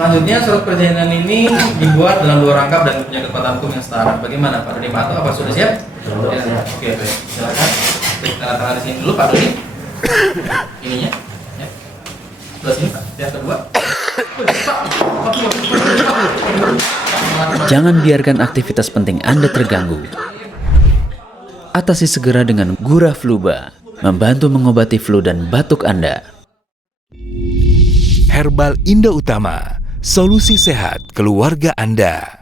Selanjutnya, surat perjanjian ini dibuat dalam 2 rangkap dan punya kekuatan hukum yang setara. Bagaimana Pak Dodi Mato? Apa sudah siap? Sudah siap. Oke, silakan. Klik tanda tangan di sini dulu Pak Dodi. Ininya. Ya. Sebelah sini Pak. Yang kedua. Jangan biarkan aktivitas penting Anda terganggu. Atasi segera dengan Gura Fluba, membantu mengobati flu dan batuk Anda. Herbal Indo Utama, solusi sehat keluarga Anda.